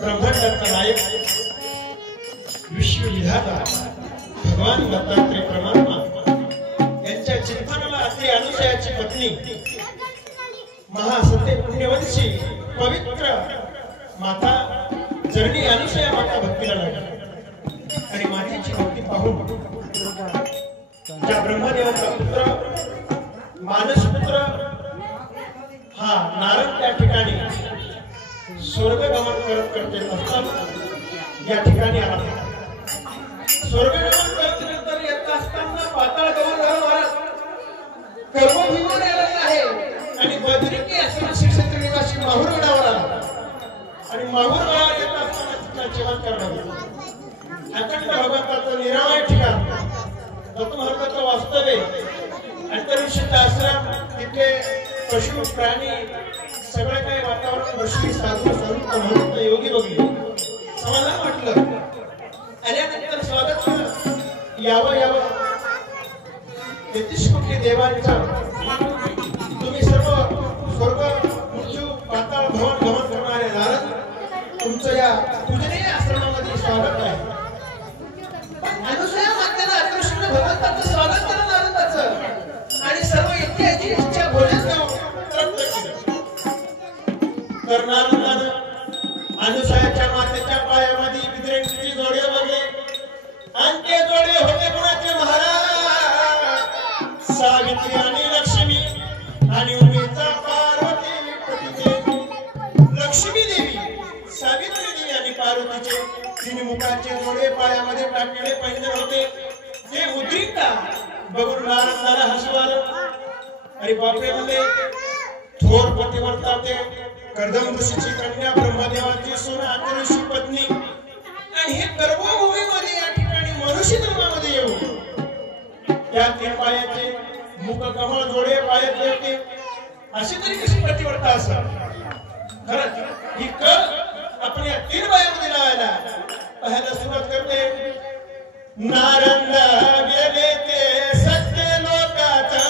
ब्रह्मांडाचा नायक विश्वविधाता भगवान दत्तात्रय परमात्मा यांच्या चिंतनाला अत्री अनुसयाची पत्नी महासत्य पुण्यवंशी पवित्र माता जरणी अनुसया माता भक्तीला लागली आणि मातेची भक्ती पाहून ज्या ब्रह्मदेवाचा पुत्र मानस पुत्र हा नारद त्या ठिकाणी स्वर्गगमन करत असताना या ठिकाणी आला स्वर्गगमन करत येत असताना पाताळ गमन झालं महाराज कर्मभूमीवर आला आहे आणि बद्रिकी असं श्रीक्षेत्र निवासी माहूर गडावर आला आणि माहूर गडावर येत असताना तिथं जेवण करणार अखंड भगवंताचं निरामय ठिकाण दत्तमहाराजांचं वास्तव्य अंतरिक्षाचा आश्रम तिथे पशु प्राणी सगळं काही वातावरण ऋषी साधू संत योगी बघली समाधान वाटलं आल्यानंतर स्वागत केलं यावं 33 कोटी देवांचं तुम्ही सर्व स्वर्ग मृत्यू पाताळ भवन गमन करणारे नारद तुमचं या पूजनीय आश्रमामध्ये स्वागत आहे अनुसया मातेला आकर्षण भगवंताचं स्वागत करा नारदाचं आणि सर्व इत्यादी इच्छा भोजन प्राप्त केलं तर नारदानं अनुसयाच्या मातेच्या पायामध्ये विद्रेंची जोडे बघले आणि ते जोडे होते कुणाचे महाराज सावित्री आणि लक्ष्मी आणि उमेचा पार्वती पतीचे लक्ष्मी देवी सावित्री देवी आणि पार्वतीचे तीन मुखाचे जोडे पायामध्ये टाकलेले पैंजण होते ते उद्रिक्ता बघून नारदाला हसू आलं अरे बापरे म्हणजे थोर पतिव्रता ते कर्दम ऋषीची कन्या ब्रह्मदेवाची सून अत्रि पत्नी आणि हे कर्मभूमीमध्ये या ठिकाणी मनुष्य धर्मामध्ये येऊन त्या तीन पायाचे मुख कमळ जोडे पायातले होते अशी तरी कशी प्रतिव्रता असं खरंच ही कळ आपण या तीन पायामध्ये लावायला पाहायला सुरुवात करते नारद गेले ते सत्य लोकाचा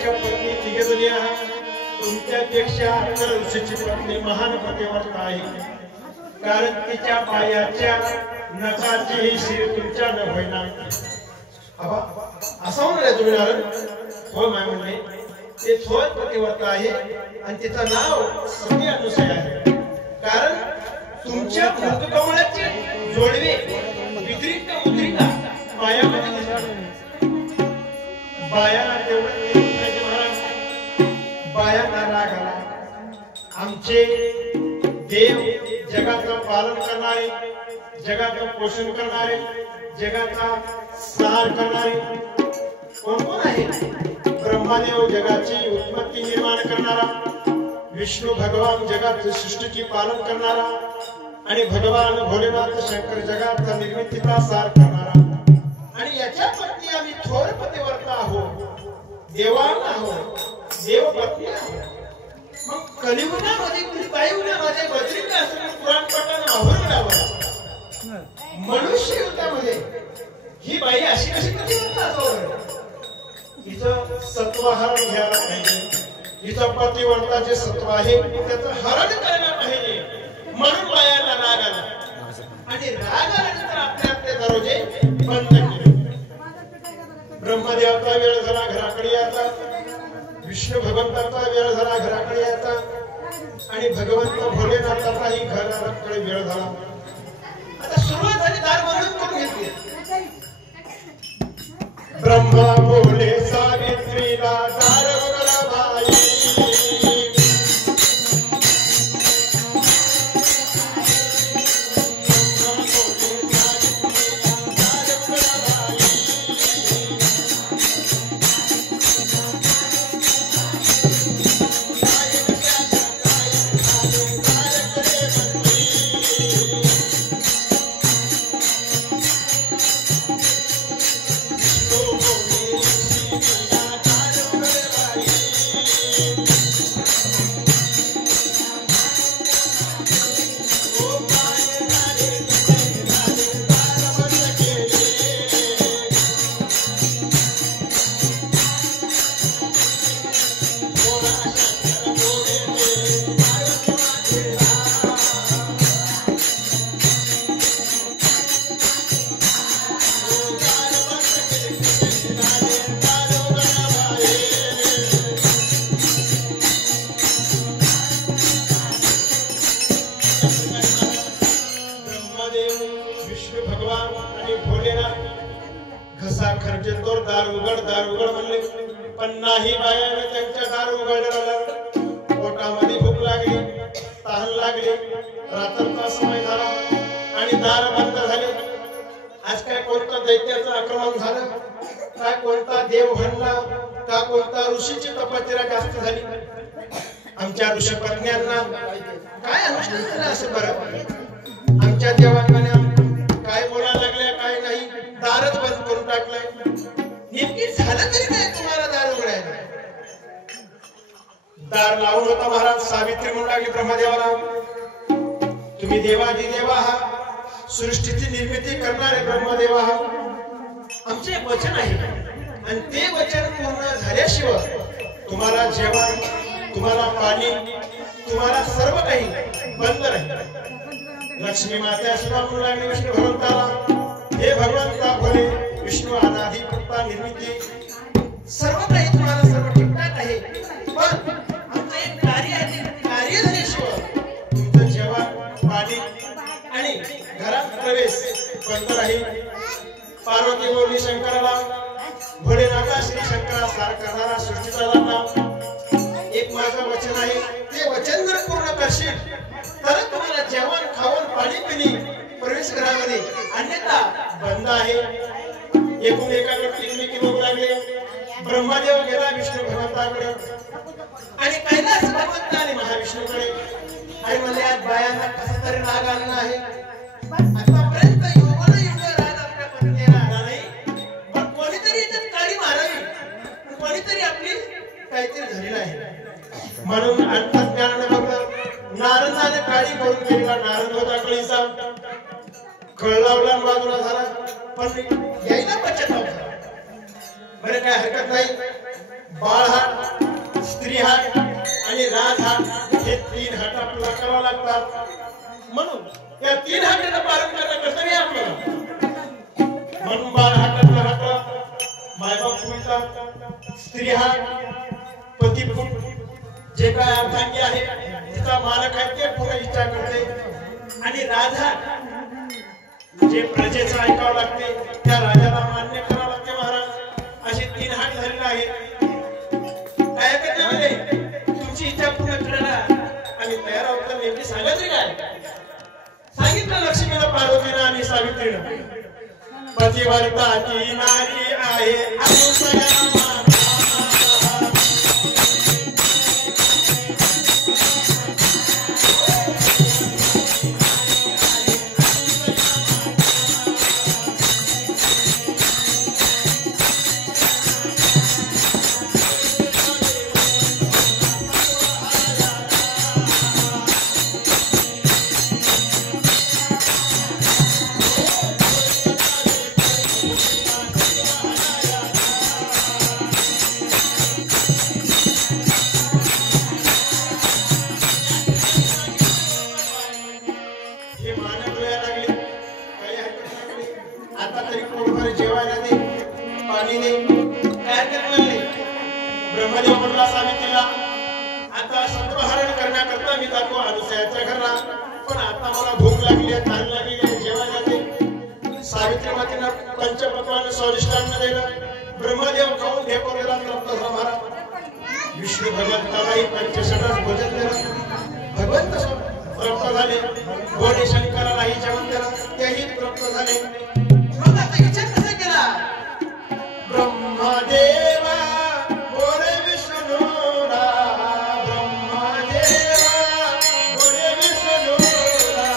बायाच्या पत्नी तिघे जणी आहात. तुमच्यापेक्षा अक्कल ऋषीची पत्नी महान पतिव्रता आहे. कारण तिच्या पायाच्या नखाची ही शिर तुमच्या न होईना. असं म्हणले तुम्ही नारद? हो माय म्हणले ते थोर पतिव्रता आहे आणि तिचं नाव सती अनुसया आहे. कारण तुमच्या मृतकमळाची जोडवे विद्रिका उद्रिका पायामध्ये बाया तेवढं बायांना राग आला. आमचे देव जगाचं पालन करणारे, जगाचं पोषण करणारे, जगाचा सार करणारे कोण कोण आहे? ब्रह्मदेव जगाची उत्पत्ती निर्माण करणारा, विष्णू भगवान जगात सृष्टीची पालन करणारा आणि भगवान भोलेनाथ शंकर जगाचा निर्मितीचा सार करणारा. आणि याच्या पत्नी आम्ही थोर पतिव्रता आहोत, देवान आहोत, देव पत्नी आहोत. मग कलियुगामध्ये कृपायुगामध्ये बद्रिका असं पुराण पठाण आवडलं. मनुष्य युगामध्ये ही बाई अशी कशी पतिव्रता असावं? हिचं सत्व हरण घ्यायला पाहिजे. हिचं पतिव्रताचे सत्व आहे त्याचं हरण करायला पाहिजे. म्हणून बायाला राग आला आणि राग आल्यानंतर आपले दरवाजे बंद केले. ब्रह्मदेवाचा वेळ झाला घराकडे यायचा, विष्णू भगवंताचा वेळ झाला घराकडे यायचा आणि भगवंत भोलेनाथाचाही घराकडे वेळ झाला. आता सुरुवात झाली, दार बंद करून घेतली. ब्रह्मा बोले सावित्रीला दार उघडा बाई. पण नाही बायाने त्यांच्या दार उघडला. पोटामध्ये भूक लागली, तहान लागली, रात्रीचा समय झाला आणि दार बंद झाले. आज काय कोणतं दैत्याचं आक्रमण झालं, काय कोणता देव हरला, का कोणता ऋषीची तपश्चर्या जास्त झाली? आमच्या ऋषी पत्न्यांना काय अनुष्ठान झालं असं बरं? आमच्या देवांना काय बोलायला लागल्या काय नाही, दारच बंद करून टाकलंय. नेमकी झालं तरी नाही तुम्हाला दार उघडायला. दार लावून होता महाराज. सावित्री म्हणू लागली ब्रह्मदेवाला, तुम्ही देवाधिदेव आहात, सृष्टीची निर्मिती करणारे ब्रह्मदेव आहात. आमचे एक वचन आहे आणि ते वचन पूर्ण झाल्याशिवाय तुम्हाला जेवण, तुम्हाला पाणी, तुम्हाला सर्व काही बंद राहील. लक्ष्मी माता सुद्धा म्हणू लागली विष्णू भगवंताला, हे भगवंता भोले विष्णू अनादि कर्ता निर्मिती सर्व काही तुम्हाला सर्व ठीकठाक आहे, पण आमचं एक कार्य आहे. कार्य झाल्याशिवाय तुमचं जेवण, पाणी आणि घरात प्रवेश बंद राहील. पार्वती बोलली शंकराला, भोलेनाथा श्री शंकरा सार करणारा सृष्टीचा दाता, एक माझं वचन आहे, ते वचन जर पूर्ण करशील तर तुम्हाला जेवण, खावण, पाणी पिणी प्रवेश घरामध्ये, अन्यथा बंद आहे. एकूण एकाकडे एकमेकी बघू लागले. ब्रह्मदेव गेला विष्णू भगवंताकडे आणि कैलास भगवंत आले महाविष्णूकडे आणि म्हणले, आज बायांना कसा तरी राग आलेला आहे. आतापर्यंत युगाला युग राग आपल्या पत्नीला आला नाही, पण कोणीतरी याच्यात काळी मारावी, कोणीतरी आपली काहीतरी झालेलं आहे. म्हणून अंतर्ज्ञानाने बघलं, नारदाने काळी करून गेला. नारद होता कळीचा, कळ लावला बाजूला झाला, पण यायला पश्चाताप झाला. बरं काय हरकत नाही, बाळ हा हे 3 हट आपल्याला करावं लागतात. म्हणून या 3 हटाचं पालन करणं कसं नाही आपल्याला. म्हणून 12 हटातला हट मायबाप पूजतात, स्त्री हा पती जे काय अर्धांगी आहे तिचा मालक आहे ते पुन्हा इच्छा करते. आणि राजा जे प्रजेचं ऐकावं लागते त्या राजाला मान्य करावं लागते. महाराज असे 3 हात झालेले आहेत. काय करण्यामध्ये तुमची इच्छा पूर्ण करायला आम्ही तयार आहोत तर नेमकी सांगायचे काय. सांगितलं लक्ष्मीला, पार्वतीनं आणि सावित्रीनं. पतिव्रताची नारी आहे अनुसया ब्रह्मदेव म्हणला सावित्रीला, आता सत्वहरण करण्याकरता मी जातो अनुसयाच्या घरला, पण आता मला भूक लागली आहे, तहान लागली आहे, जेवायला दे. सावित्री मातेनं पंचपक्वान्न स्वादिष्टान्न दिलं. ब्रह्मदेव खाऊन ढेपवलेला तृप्त झाला. विष्णू भगवंतालाही पंचषडास भोजन दिलं. भगवंत तृप्त झाले. घोडे शंकरालाही जेवण दिलं, तेही तृप्त झाले. मग आता विचार कसा केला. ब्रह्मदेवा बोले विष्णूला, ब्रह्मदेवा बोले विष्णूला.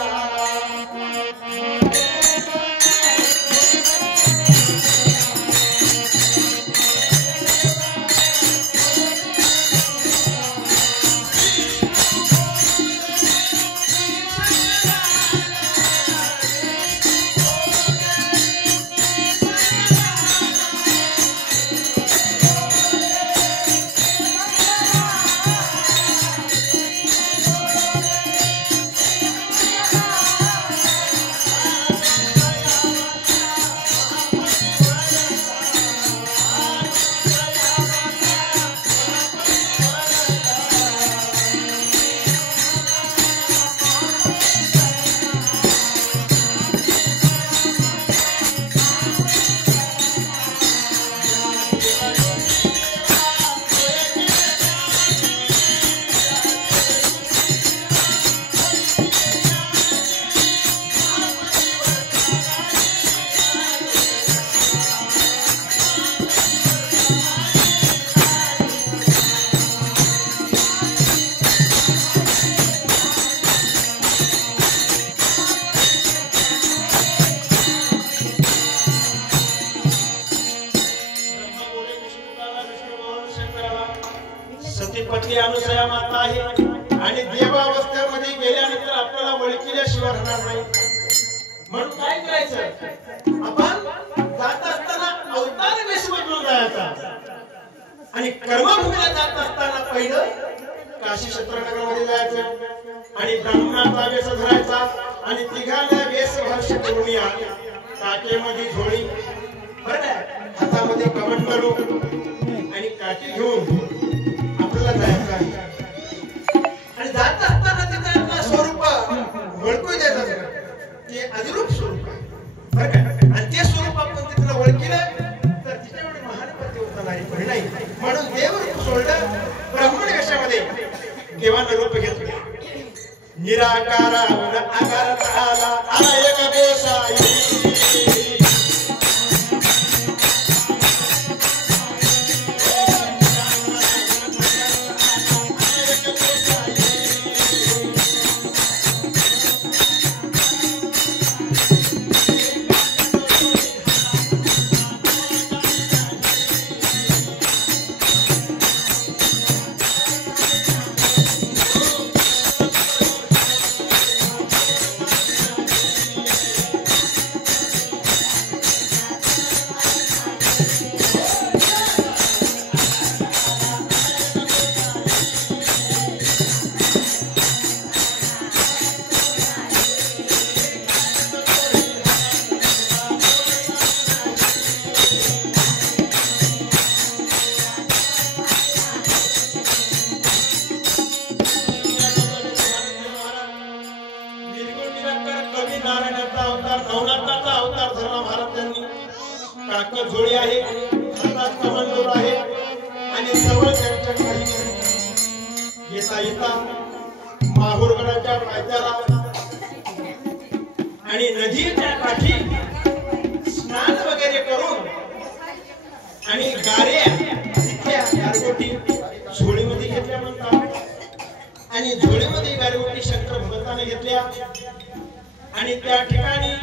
सतीपती अनुसया माता आहे आणि देवावस्थेमध्ये गेल्यानंतर आपल्याला ओळखील्याशिवाय राहणार नाही. म्हणून काय करायचं, आपण जात असताना अवतार वेश बदलून जायचा आणि कर्मभूमीला जात असताना पहिलं काशी क्षेत्रनगरमध्ये जायचं आणि ब्राह्मणाचा वेश धरायचा आणि तिघांना वेश वर्ष पूर्णिया, काकेमध्ये झोळी, बरं काय, हातामध्ये कमंडलू आणि काठी घेऊन जायचं आणि जात असताना तिथं स्वरूप ओळखू द्यायचं ते अधिरूप स्वरूप आहे, बरं काय. आणि ते स्वरूप आपण तिथलं ओळखीलं तर तिच्या एवढी महान पतिव्रता नाही. म्हणून देवरूप सोडलं, ब्राह्मण वेशामध्ये देवानं रूप घेतलं. निराकाराहून आकारात आला, आला एक गोसाई. झोळी आहे, हातात कमंडलूर आहे आणि जवळ त्यांच्या काही येता येता माहूरगडाच्या पायथ्याला आणि नदीच्या काठी स्नान वगैरे करून आणि गाऱ्या तिथल्या गारगोटी झोळीमध्ये घेतल्या म्हणतात आणि झोळीमध्ये गारगोटी शंकर भगवंताने घेतल्या आणि त्या ठिकाणी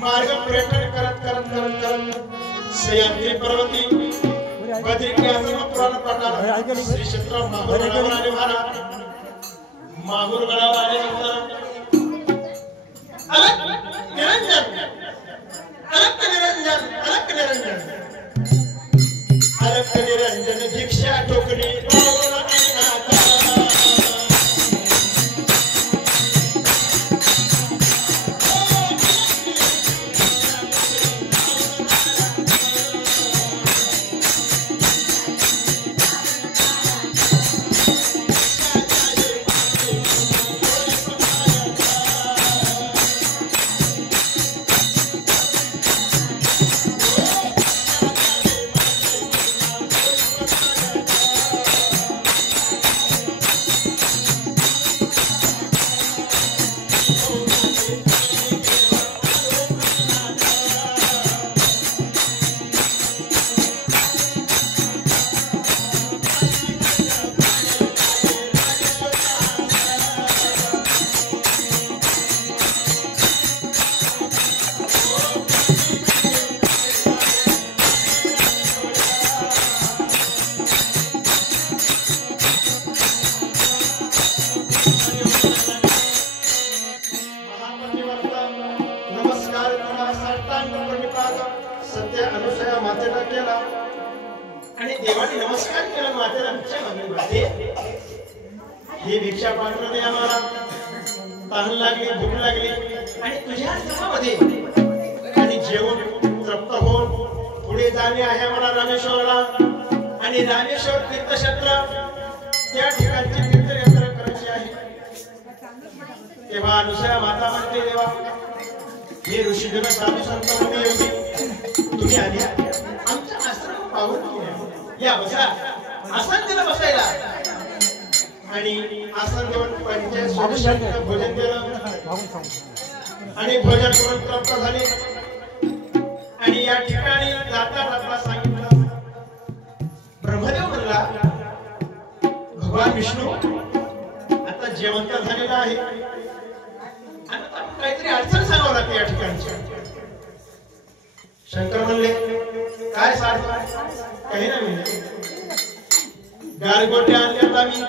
मार्ग पर्यटन करत करत करत करत सह्याद्री पर्वती बद्रिकी आश्रम पुराण पाठाला श्री क्षेत्र माहूरगडावर आले महाराज. माहूरगडावर आल्यानंतर अलक निरंजन अलक निरंजन अलक निरंजन अलक निरंजन दीक्षा टोकणी हे भिक्षा पात्र दे आम्हाला, तहान लागली भूक लागली आणि तुझ्या जमामध्ये आणि जेवण तृप्त होऊन पुढे जाणे आहे मला रामेश्वरला आणि रामेश्वर तीर्थक्षेत्र त्या ठिकाणची तीर्थयात्रा करायची आहे. तेव्हा अनुसया माता म्हणते देवा हे ऋषीजन साधू संत योगी तुम्ही आल्या आमचा आश्रम पावन केला, या बसा आसन दिलं बसायला आणि आसन देऊन पंचायत भोजन केलं आणि भोजन करून तृप्त झाले आणि या ठिकाणी जाता जाता सांगितलं ब्रह्मदेव म्हणला भगवान विष्णू आता जेवण तर झालेलं आहे आता काहीतरी अडचण सांगावं लागते या ठिकाणची. शंकर म्हणले काय साध काही नाही म्हणले गारगोट्या आणल्यात आम्ही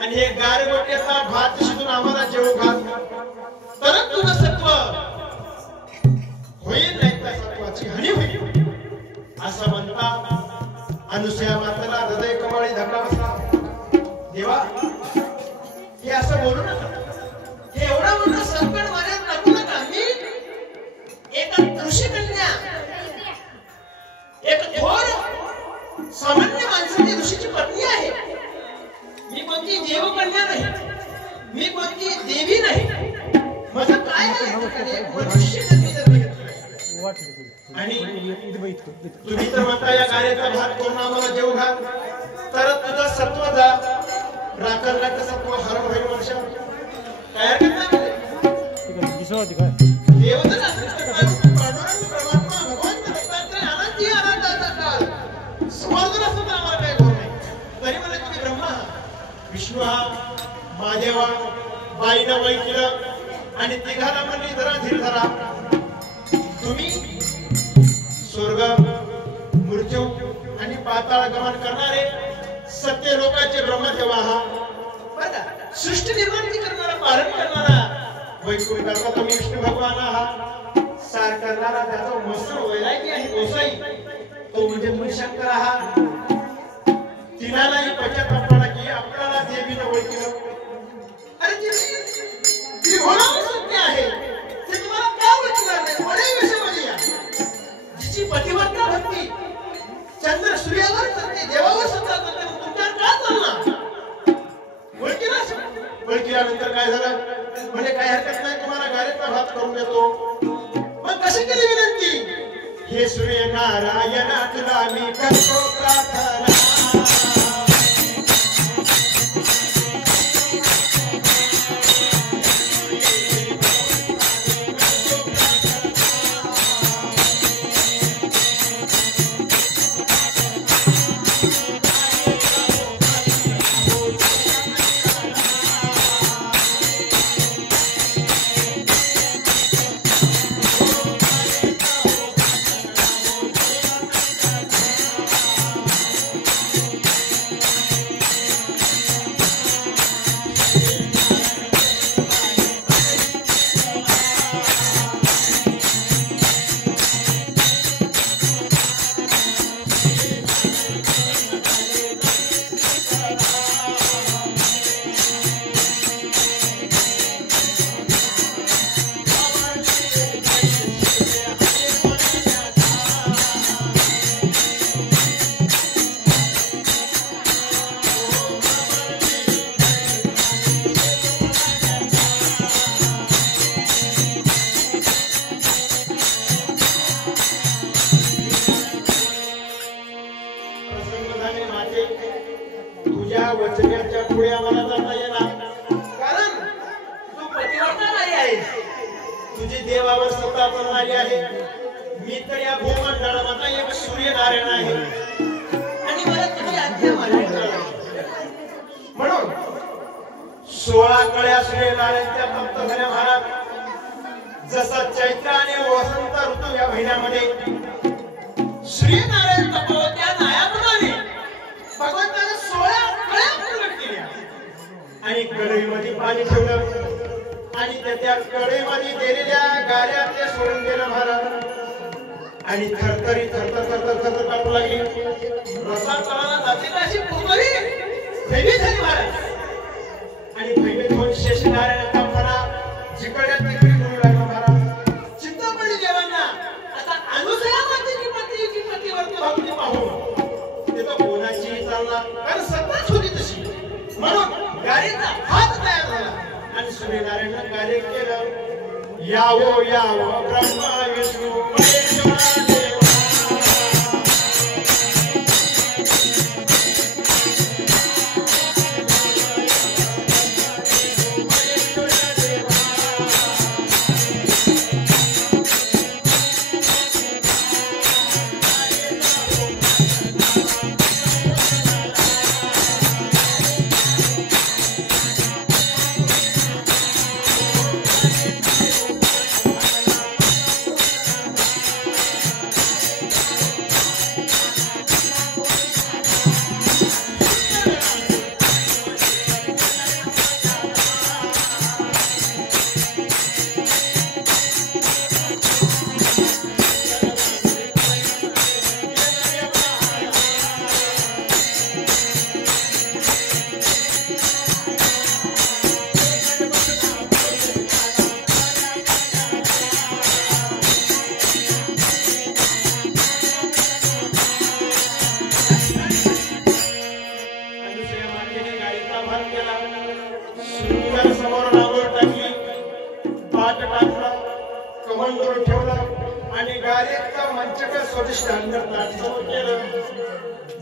आणि हे गारगोट्याचा भात शिजून आम्हाला जेवू घाल तरच तुझं सत्व होईल, नाही त्या सत्वाची हानी होईल असं म्हणता अनुसया माताला हृदय कमाळी धक्का बसला. देवा हे असं बोलू नका, हे एवढा मोठा संकट माझ्यात टाकू नका. मी एका ऋषी कन्या एक थोर सामान्य माणसाची ऋषीची पत्नी आहे. मी कोणती देवकन्या नाही, मी कोणती देवी नाही. माझं काय आहे आणि तुम्ही तर म्हणता या कार्याचा भाग करून आम्हाला जेव घाल तर तुझं सत्व जा राखण राख सत्व हरण होईल. वर्ष काय हरकत नाही देवदन परमात्मा भगवान दत्तात्रय आनंदी आनंदाचा काळ स्वर्ग असतो तर आम्हाला काय घोर नाही. तरी मला तुम्ही ब्रह्मा विष्णू हा महादेवा बाईनं वै केलं आणि तिघाला म्हणली जरा धीर धरा. तुम्ही स्वर्ग मृत्यू आणि पाताळ गमन करणारे सत्य लोकांचे ब्रह्मदेव आहात बरं का. सृष्टी निर्माण करणारा पालन करणारा वैकुंठाचा तुम्ही विष्णू भगवान आहात. सार करणारा त्याचा मस्त वैरागी आहे गोसाई तो म्हणजे तुम्ही शंकर आहात. तिनालाही पश्चाताप पडला की आपल्याला देवीनं ओळखलं. अरे ती होणार सत्य आहे ते तुम्हाला का ओळखणार नाही. वडे विषयामध्ये या जिची पतिवर्ता भक्ती चंद्र सूर्यावर करते देवावर सत्ता करते तुमच्यावर का चालणार. ओळखील्यानंतर काय झालं म्हणजे काय हरकत नाही तुम्हाला गारेचा भात करून देतो. मग कशी केली विनंती हे सूर्य नारायण तुला मी करतो प्रार्थना तुझ्या वचनाच्या पुढे आम्हाला जाता येणार कारण तू प्रतिवर्ता नाही आहे तुझी देवावस्था बनणारी आहे मी तर या भूमंडळाचा एक सूर्यनारायण आहे आणि मला तुझी आज्ञा मानायची म्हणून 16 कळ्या सूर्यनारायणच्या भक्त झाल्या महाराज जसा चैत्र आणि वसंत ऋतू या महिन्यामध्ये श्रीनारायण तपोवत्या नायाप्रमाणे भगवंताने 16 कळ्या प्रगट केल्या आणि कढईमध्ये पाणी ठेवलं आणि त्या कढईमध्ये दिलेल्या गाऱ्या ते सोडून गेलं महाराज आणि थरथरी थरथर काढू लागली रसा तळाला जाते अशी पूर्वी फेरी झाली महाराज आणि पहिले दोन शेषनारायणाचा म्हणा जिकडल्या तिकडे म्हणू लागला महाराज चिंता पडली देवांना आता अनुसया मातेची प्रतिवर्ती भावनी पाहू ते तर कोणाची चालला कारण सत्ताच होती तशी म्हणून गाडीचा हात तयार झाला आणि सूर्यनारायण कार्य केलं यावो यावो ब्रह्मा विष्णू महेश्वरा देवा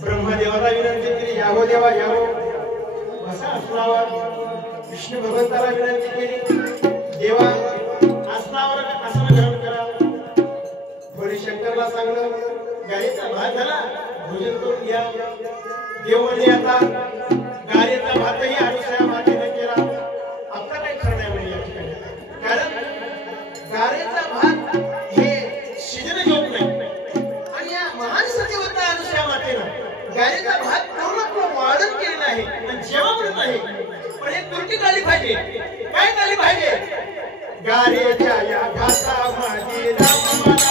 ब्रह्मदेवाला विनंती केली यावो देवा यावो बसा आसनावर विष्णू भगवंताला विनंती केली देवा आसनावर आसन ग्रहण करा थोडी शंकरला सांगलं गायीचा भात झाला भोजन करून घ्या देव म्हणजे आता गायीचा भातही अनुसया मातेने केला आपला काही खरं नाही म्हणजे या ठिकाणी कारण गायीचा भात हे शिजन योग नाही आणि या महान सत्यवता अनुसया मातेनं गायीचा भात पूर्ण वाढन केलेला आहे आणि जेव्हा म्हणत आहे पण एक कृती काढली पाहिजे काय काढली पाहिजे गायीच्या या भातामध्ये राम मला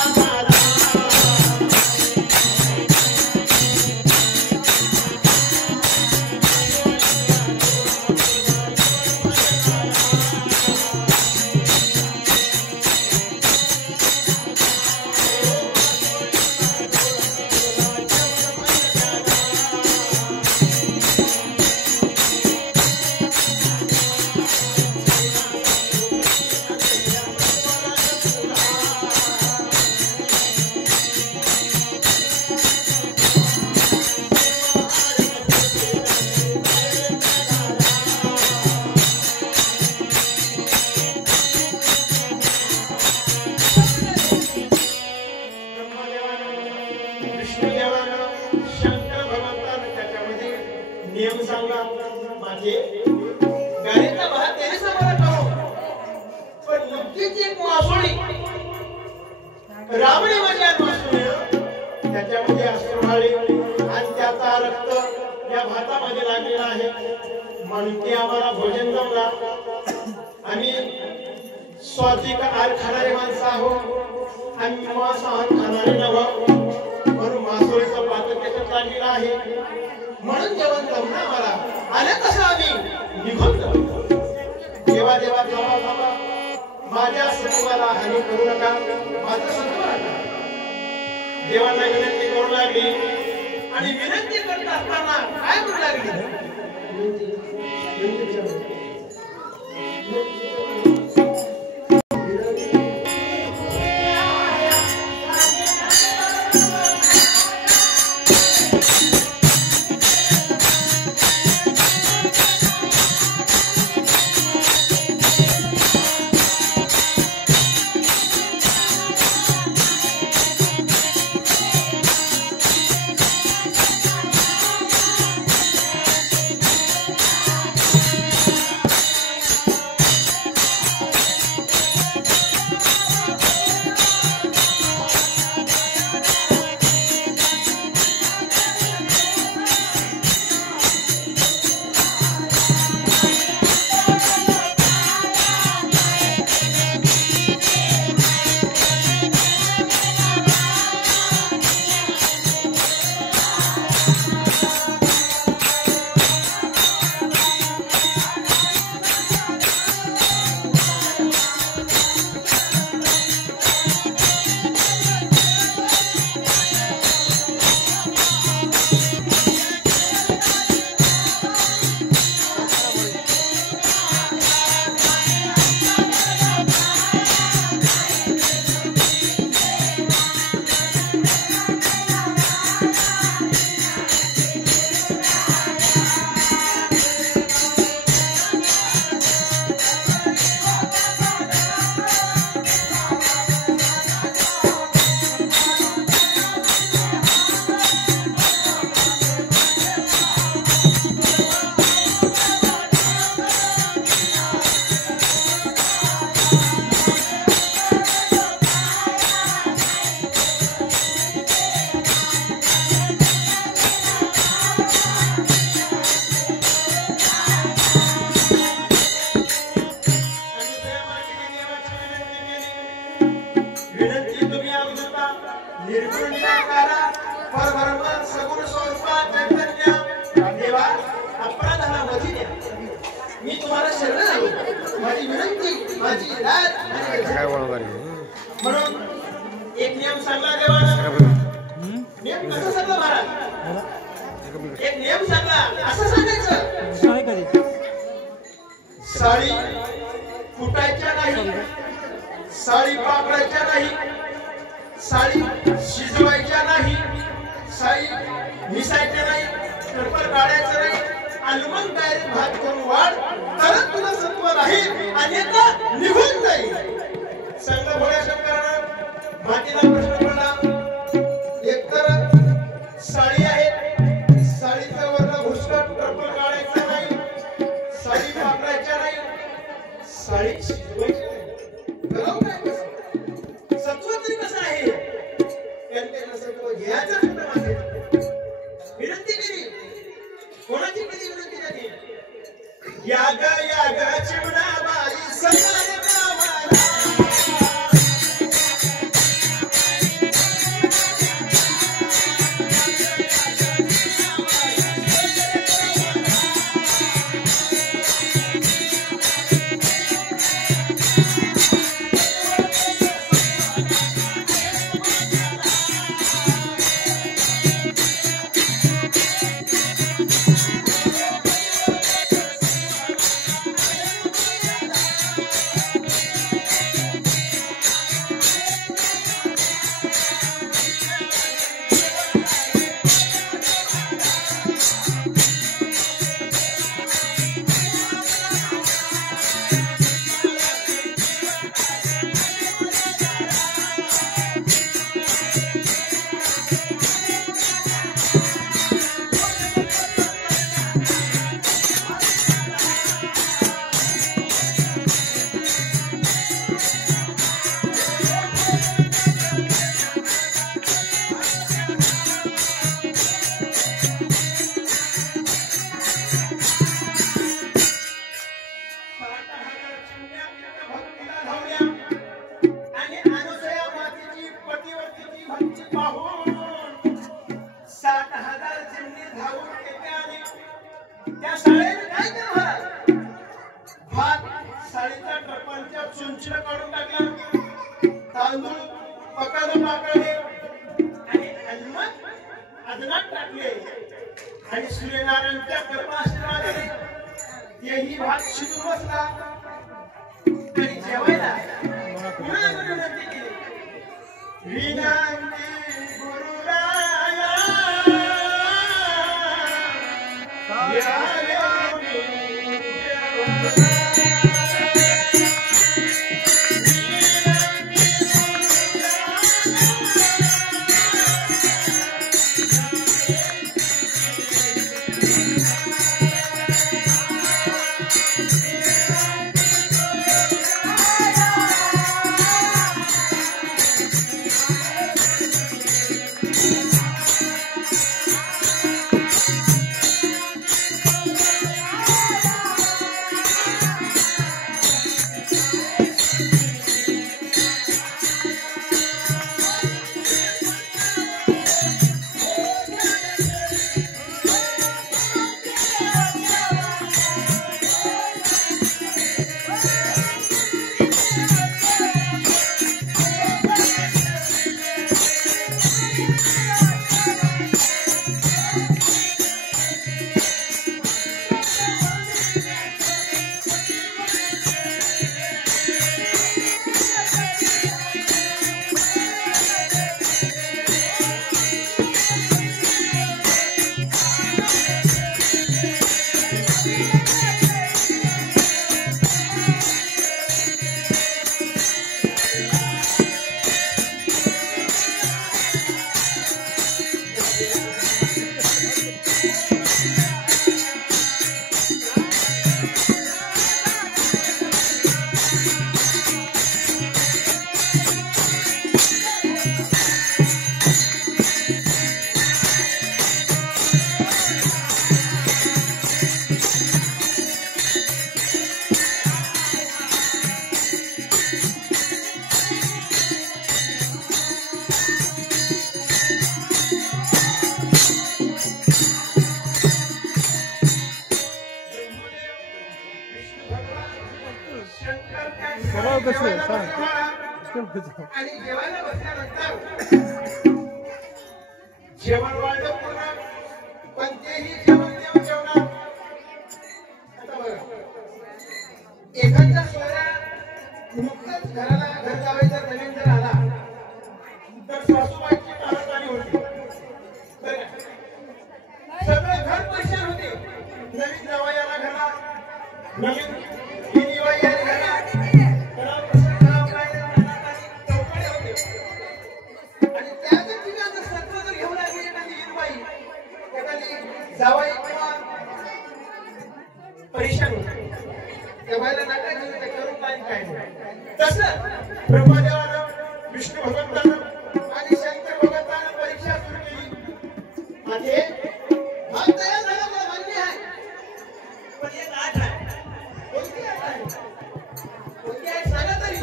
म्हणजे गाडीचा भात तेरेसा मला करू पण नुकतीच एक मासोळी रावणी माझी आज मासोळी त्याच्यामध्ये अश्रुहाळे आणि त्याचा रक्त या भातामध्ये लागलेला आहे म्हणून ते आम्हाला भोजन जमला आम्ही स्वात्विक आहार खाणारे माणसं आहोत आम्ही मांसाहार खाणारे नव्हतो म्हणून मासोळीचं पात्र त्याच्यात लागलेलं आहे म्हणून जेवण जमलं मला आलं कसं आम्ही निघून जाऊ देवा देवा थांबा थांबा माझ्या सत्वाला हानी करू नका माझं सत्व नका देवांना विनंती करू लागली आणि विनंती करत असताना काय करू लागली एक नियम सांगला देवानं नियम कसा सांगला महाराज एक नियम सांगला असं सांगायचं साडी फुटायच्या नाही साडी पापडायच्या नाही साडी शिजवायच्या नाही साडी मिसायच्या नाही टरपर काढायचं नाही आणि मग डायरेक्ट भात करून वाढ तरच तुला सत्व राहील अन्यथा निघून जाईल सांगला भोळ्या शंकरानं मातीला प्रश्न पडला एकतर साडी आहे साडीचा वरला घुसकट टरपर काढायचा नाही साडी वापरायच्या नाही साडी शिजवायची नाही सत्व तरी कसं आहे त्यांना सत्व घ्यायचं कुठं मागे विनंती केली कोणाची कधी विनंती झाली याग याग चिमणाबाई सन्मान चुंचीला काढून टाकला, तांदूळ पकायला पाकळले आणि मग अदनात टाकले आणि सूर्यनारायणच्या कृपाआशीर्वादाने तेही भात शिजून बसला आणि जेवायला पुन्हा विनंती केली, विनंती गुरुराया आणि जेवायला बसल्यानंतर जेवण वाढलं पूर्ण, पण तेही जेवण जेवणार. आता बघा, एखाद्या सोहळ्या नुकतंच घराला घर जावई जर नवीन जर आला तर सासूबाईची टाळाटाळी होती, सगळं घर परेशान होते. नवीन जावई आला घराला, नवीन दिवाळी आली घराला, जावई परेशान होते. त्या बायला नाटक घेऊन ते करून काय तसं ब्रह्मदेवानं, विष्णू भगवंतानं आणि शंकर भगवंतानं परीक्षा सुरू केली. आणि हा तयार झाला, मला मान्य आहे, पण एक आठ आहे. कोणती आठ आहे? कोणती आठ सांगा तरी.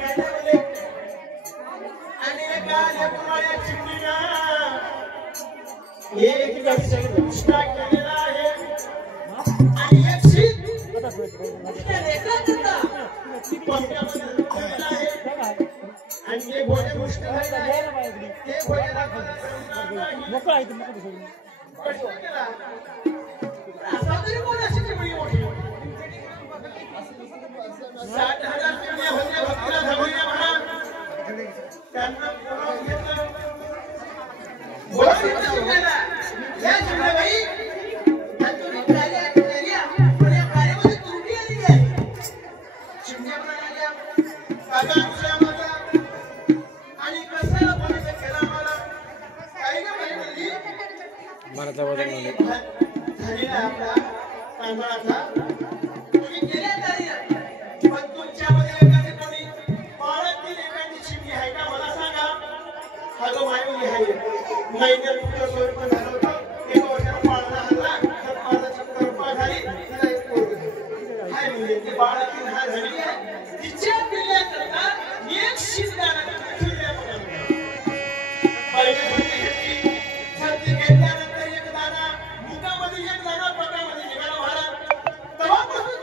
काय बोलले? आणि एका लेकराच्या चिमणीला एक कृष्णा केलेला आहे आणि एक शीत आणि जे भोजन उष्ट झालेलं आहे ते भोजन असा तरी कोण अशी चिमणी मोठी 60,000 चिमण्या होत्या भक्तीला धमल्या म्हणा, त्यांना बोलावून घेतलं. बोलावून घेतलं चिमण्याला, या चिमण्याबाई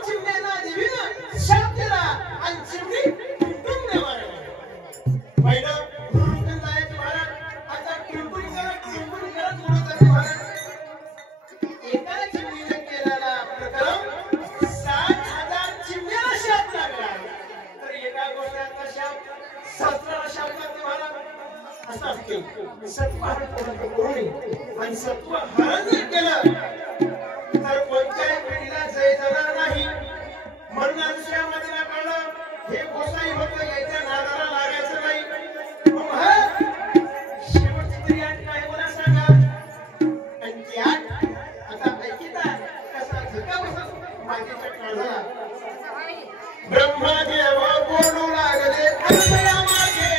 चिमण्याला देवीनं शाप दिला आणि चिमणी सत्वहरण करू नये आणि सत्व हरण जर केलं तर कोणत्याही पिढीला जय जाणार नाही. म्हणून अनुसयामध्ये ना कळलं हे गोसाई होतं याच्या नादाला लागायचं नाही. शेवटची तरी आठ काय मला सांगा. आणि ती आठ आता ऐकिता कसा झटका बसा मागेच्या काळाला ब्रह्मदेव बोलू लागले अनुसया मागे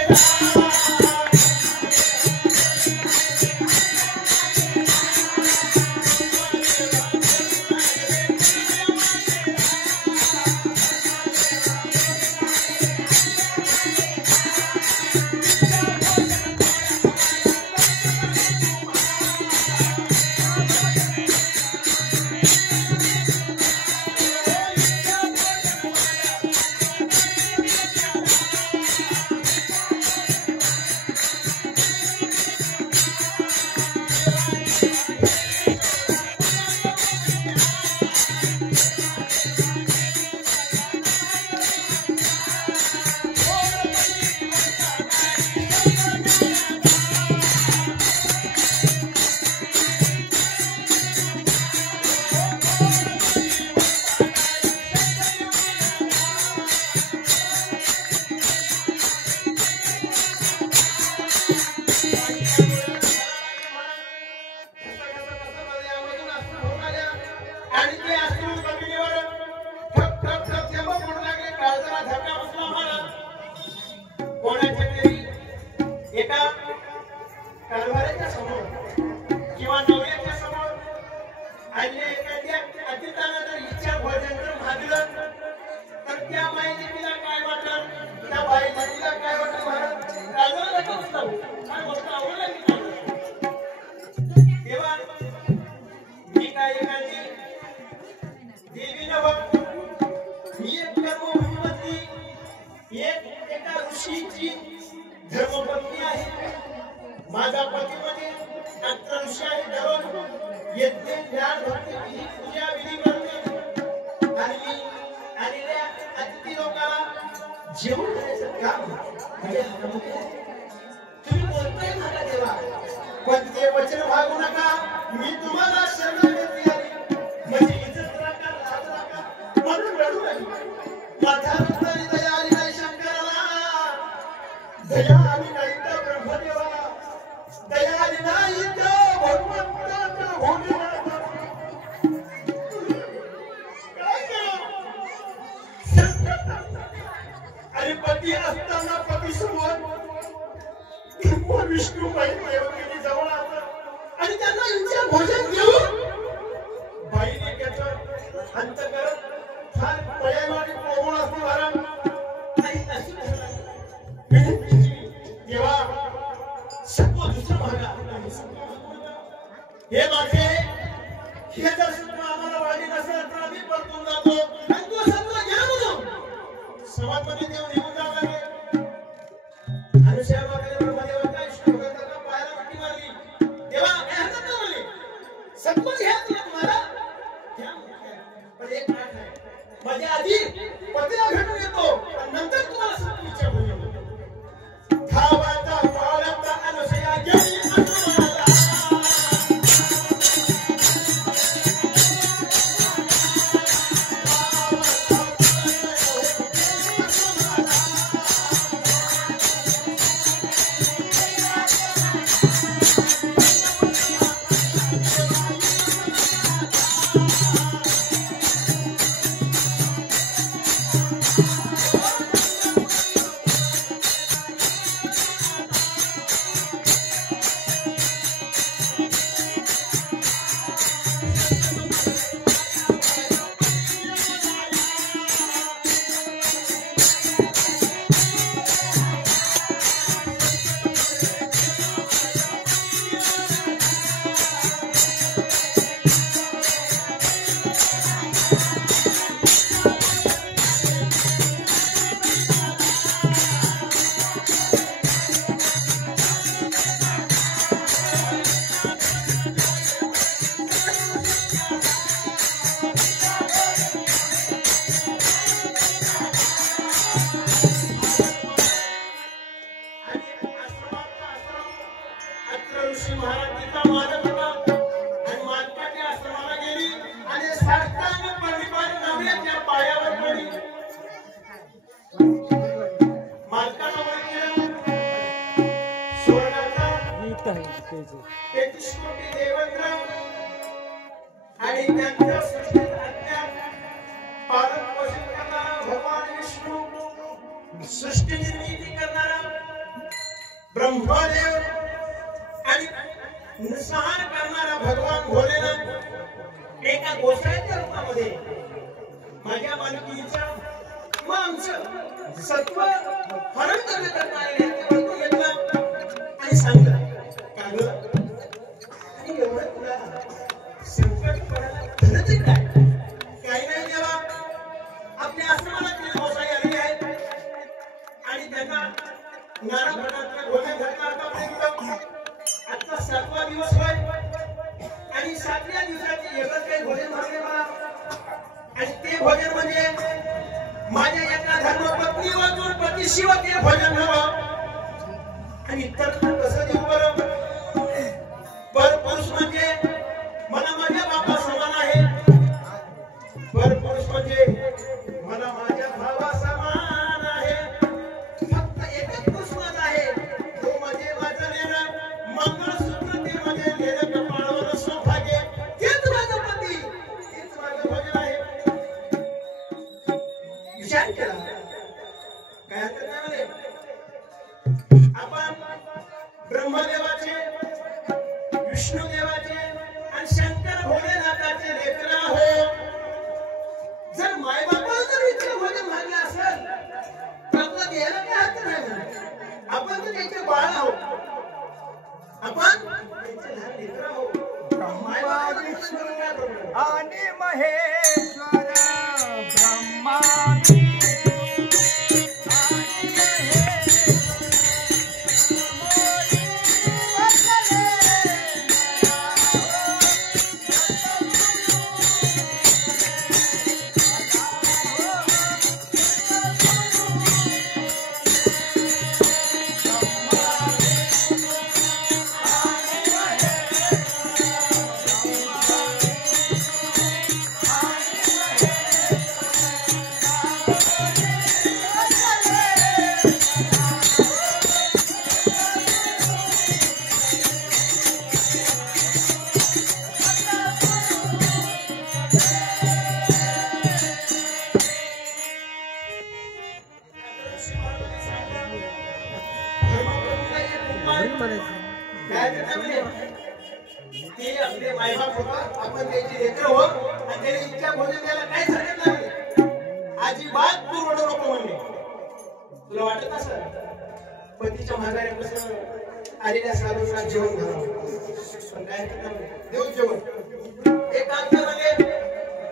धर्मपत्नी आहे. माझा पती म्हणजे ऋषी आहे. दररोज यज्ञ ज्ञान भक्ती ही पूजा विधी करते आणि मी आलेल्या अतिथी लोकांना जेवण करायचं काम म्हणजे तुम्ही बोलताय नका देवा पण ते वचन भागू नका. मी तुम्हाला शरणागती आली म्हणजे इज्जत राखा लाज राखा म्हणून रडू नये. माझा दया आली नाही शंकराला दया आली नाही तर ब्रह्मदेवाला दया आली नाही तर भगवंताच्या भोलेनाथाला. आणि पती असताना पती समोर विष्णू देवतेने जवळ आला आणि त्यांना इंच्या भोजन देऊन बाईने त्याचं अंत करत फार पळ्यावाडी पोगून असतो महाराज काही अशी देवा सत्व दुसरं भागा हे माझे हे जर सत्व आम्हाला वाढली नसेल तर आम्ही परतून जातो आणि तो सत्व घ्या म्हणून समाजमध्ये देव निघून जावं लागेल. अनुसयाबाईने ब्रह्मदेवाच्या इष्टभक्तांना पायाला मिठी मारली. देवा काय हरकत नाही म्हणले सत्व घ्या तुला तुम्हाला घ्या पण एक गाठ आहे माझ्या आधी पतीला भेटून येतो आणि नंतर तुम्हाला सत्व इच्छा होईल. धावाचा पावलाचा अनुसया गेली अनुराला महादेव आणि निस्सहाय करणारा भगवान भोलेनाथ एका गोसाईच्या रूपामध्ये माझ्या मालकीचा मग आमचं सत्व हरण करण्यात आलेले ते बघून घेतलं आणि सांगलं का ग आणि एवढं तुला संकट पडायला धरते काय काही नाही देवा आपल्या आश्रमाला गोसाई आलेली आहेत आणि त्यांना नाना प्रकारच्या गोष्टी घडणार आजचा 7वा दिवस होय आणि 7व्या दिवसाचे एकच काही भोजन मागले मला आणि ते भोजन म्हणजे माझ्या एका धर्मपत्नी वाचून पतीशिवाय ते भोजन हवं आणि इतर कसं देऊ बरं परपुरुष म्हणजे मला माझ्या बापा समान आहे परपुरुष म्हणजे मला माझ्या भावा समान आहे फक्त एकच पुरुष आहे तो म्हणजे माझं लेणं मंगळसूत्र ते म्हणजे लेणं कपाळावर सौभाग्य तेच माझं पती तेच माझं भोजन आहे विचार केला काय हरकत नाही आपण ब्रह्मदेवाचे विष्णुदेवाचे आणि शंकर भोलेनाथाचे लेकर आहोत जर मायबापाला जर इतकं भोजन मागलं असेल तर आपलं द्यायला काय हरकत नाही आपण तर त्याचे बाळ आहोत आपण त्यांचे लहान लेकर आहोत आणि महेश्वर ब्रह्मा आपण त्याची लेकर हो आणि त्याने इच्छा भोजन द्यायला काय हरकत नाही अजिबात तू रडू नको म्हणले तुला वाटत असं पतीच्या माघारी कसं आलेल्या साधूला जेवण घालावं पण काय हरकत नाही देऊ जेवण एक काम कर म्हणले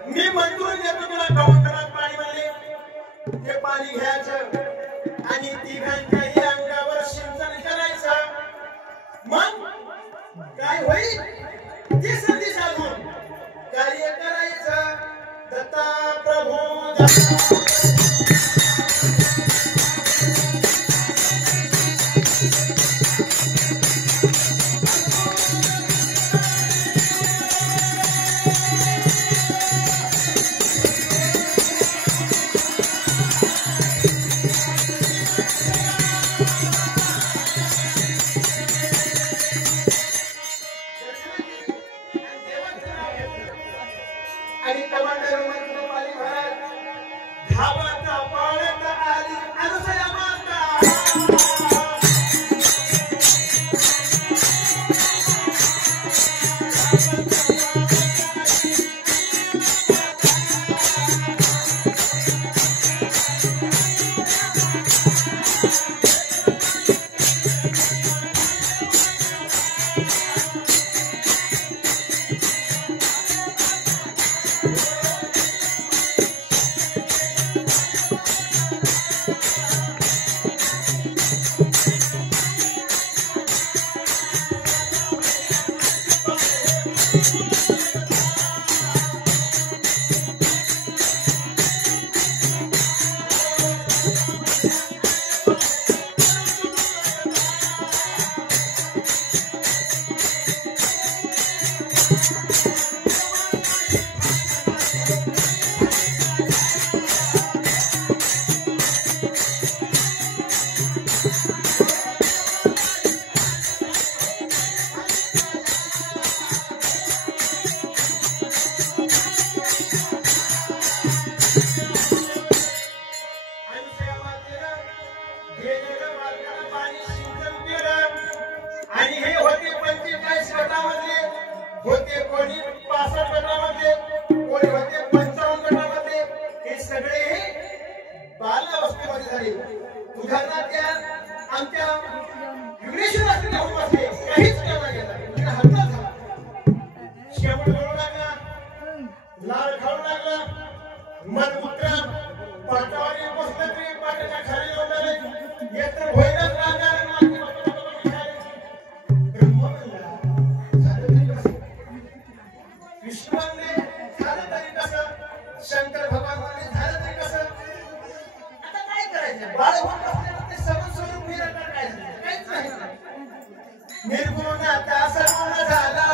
मी मंजूर देतो तुला कौंटरात पाणी म्हणले हे पाणी घ्यायचं आणि तिघांच्याही अंगावर सिंचन करायचं मग काय होईल ते संधी साधून कार्य करायचं दत्ता प्रभू मनमुद्रा पाटावरील बसलं तरी पाटाच्या खाली लावणारे एकतर होईनच राहणार ब्रह्म म्हणला झालं तरी कसं विष्णू म्हणले झालं तरी कसं शंकर भगवान म्हणले झालं तरी कसं आता काय करायचं बाळ होत असल्यावर ते समज स्वरूप मिळणार काय काहीच नाही निर्गुण आता सर्व झाला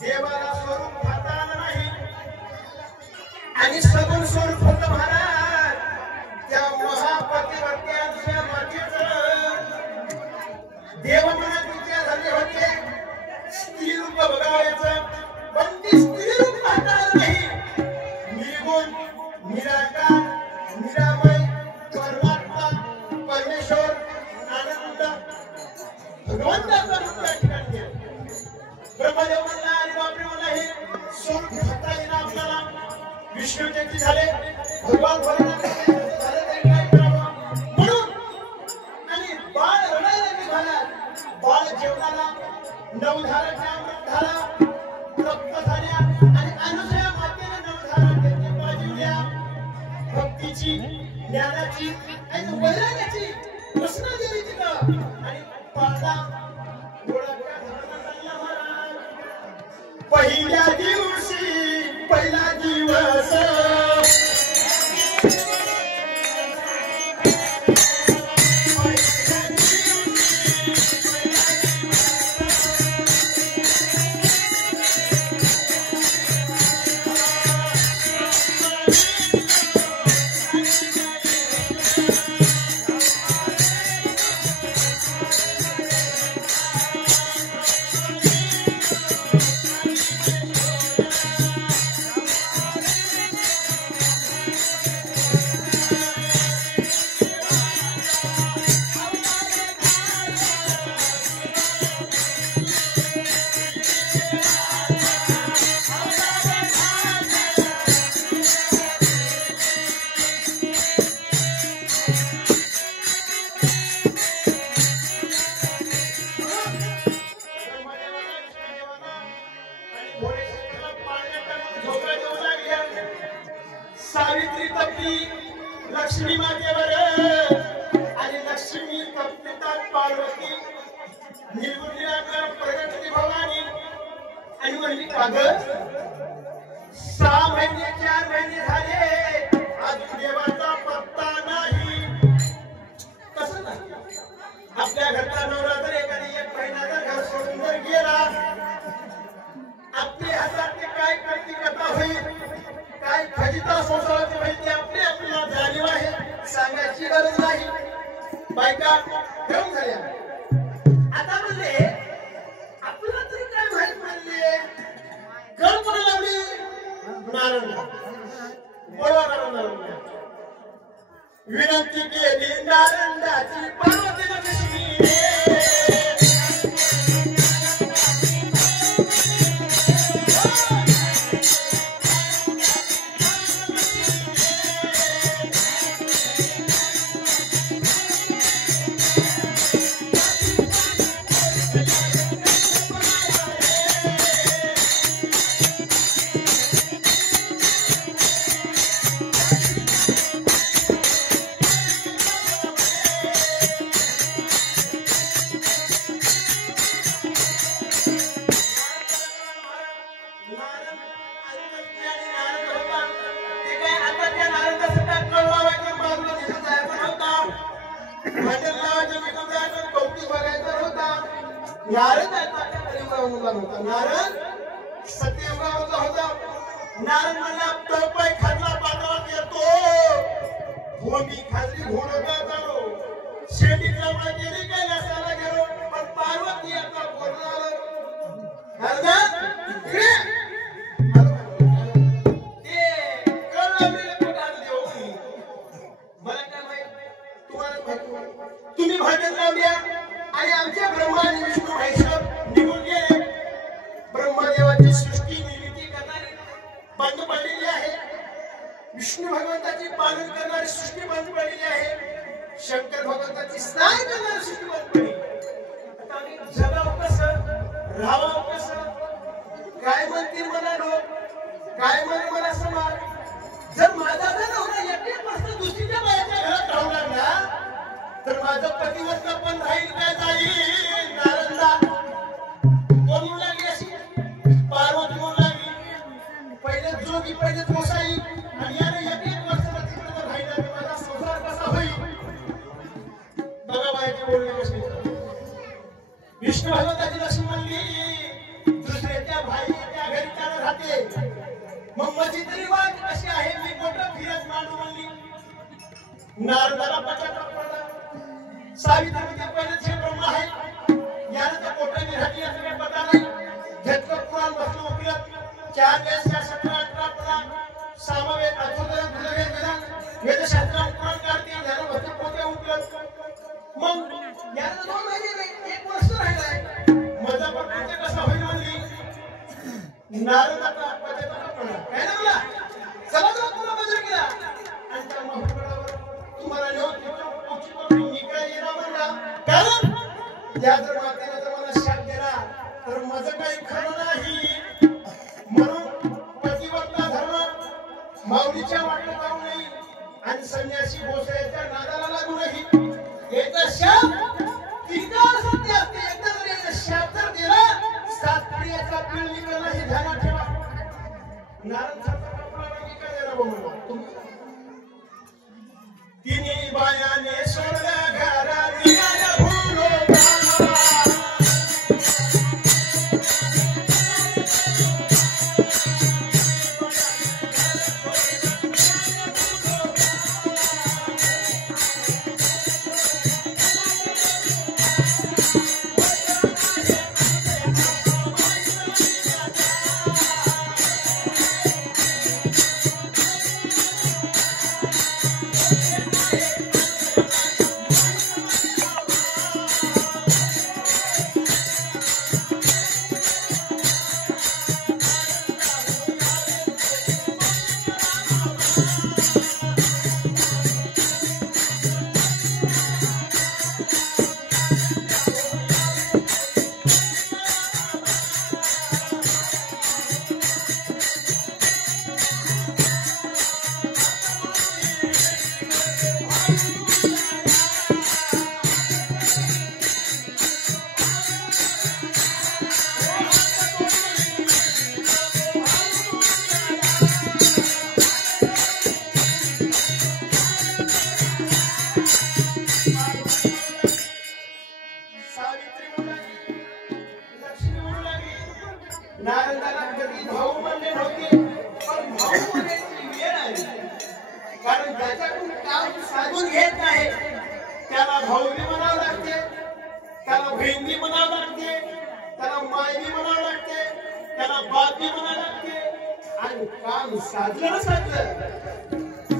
देवाला स्वरूप खाता आलं नाही आणि सगुण स्वरूप होतं महाराज त्या महापतिवर्त्यांच्या मातीचं देव म्हणत विचार झाले होते स्त्री रूप बघावायचं पण ती स्त्री रूप खाता आलं नाही निर्गुण निराकार निरामय परमात्मा परमेश्वर आनंद भगवंताचा रूप त्या ठिकाणी ब्रह्मदेव म्हणला आणि बापरे म्हणला हे स्वरूप खाता येईना आपल्याला विष्णू चेती झाले भगवान भोलेनाथ झाले तरी काय करावं म्हणून आणि बाळ रडायला निघाला बाळ जेवणाला नवधाराच्या अमृतधारा तप्त झाल्या आणि अनुसया मातेने नवधारा घेतली पाजिवल्या भक्तीची ज्ञानाची आणि वैराग्याची प्रश्न दिली तिथं आणि पाळला पहिल्या दिवशी पहिला दिवस अगं 6 महिने 4 महिने झाले अजून देवाचा पत्ता नाही. कसं नाही? आपल्या घरचा नवरा जर एखादी 1 महिना जर घर सोडून जर गेला, आपल्या हातात ते काय करती कथा होईल, काय खजिता संसाराची होईल ते आपल्याला जाणीव आहे, सांगायची गरज नाही. बायका घेऊन झाल्या. आता म्हणले आपल्याला तरी काय माहित, म्हणले गळ कोण लावली? नारायण बोलवा नारायण. विनंती केली नारंगाची पार्वतीला विष्णी. नारद सत्ययुगाचा होता. नारद म्हणला तळपाय खाल्ला पाताळात येतो, भूमी खाल्ली घोडं का चालो, शेंडी लावणं गेली काय नसायला गेलो, पण पार्वती आता बोलणार. ते कळलं कुठं देऊ मला काय माहित, तुम्हाला माहित. तुम्ही भांडण लावल्या आणि आमच्या ब्रह्मा आणि विष्णू महेश्वर निघून गेले. ब्रह्मदेवाची सृष्टी निर्मिती करणारी बंद पडलेली आहे. विष्णू भगवंताची पालन करणारी सृष्टी बंद पडलेली आहे. शंकर भगवंताची स्नान करणारी सृष्टी बंद पडली. आता आम्ही जगावं कसं, राहावं कसं, काय म्हणतील मला लोक, काय म्हणे मला समाज. जर माझा जर नवरा 1 वर्ष दुसरीच्या बायाच्या घरात राहू लागला तर माझं पतिव्रता पण राहील काय जाईल. नारदला कोण लागली अशी पार्वती म्हणून लागली. पहिले जोगी पहिले गोसाई आणि याने 1 वर्ष तिकडे राहिला तर माझा संसार कसा होईल. बघा बायचे बोलणे कसे. विष्णू भगवंताची लक्ष्मी म्हणली दुसऱ्याच्या भाईच्या घरी त्यानं राहते, मग माझी तरी वाट कशी आहे, मी मोठं फिरत मांडू म्हणली. नारदाला पश्चाताप पडला. सावित्री म्हणजे पहिलेच हे ब्रह्म आहे, यानं त्या पोटाने राहते याचं काही पता नाही. घेतलं पुराण बसलं उकलत 4 वेद 17 18 पुराण सामवेद अथर्ववेद धनुर्वेद वेदांत वेदशास्त्र पुराण काढते यानं बसलं पोते उकलत. मग यानं 2 महिने नाही 1 वर्ष राहिलाय, माझा पण कसं होईल म्हणली. नारदाचा पश्चाताप पडला. काय ना मला चला चला पुन्हा बदल केला आणि त्या महाप्रभूवर तुम्हाला नेऊन कारण त्या जर मातेने जर मला शाप दिला तर माझं काही खरं नाही. म्हणून पतिव्रता धर्म माऊलीच्या वाटेत जाऊ नये आणि संन्यासी भोसड्याच्या नादाला लागू नये. याचा शाप 3 सत्य असते. एकदा जर याचा शाप जर दिला 7 पिढ्याचा पिढ निघणं हे ध्यानात ठेवा. नारद काय देणार बोललो तिन्ही बायाने सोडलं घरा निघाल्या भूलोका. सावित्री म्हणू लागली, लक्ष्मी म्हणू लागली. नारदाला कधी भाऊ म्हणले नव्हते, पण भाऊ होण्याची वेळ आली. कारण ज्याच्याकडून काम साधून घेत नाही त्याला भाऊ बी म्हणावं लागते, त्याला बहीण बी म्हणावं लागते, त्याला माय बी म्हणावं लागते, त्याला बाप बी म्हणावं लागते. आणि काम साधलं ना साधलं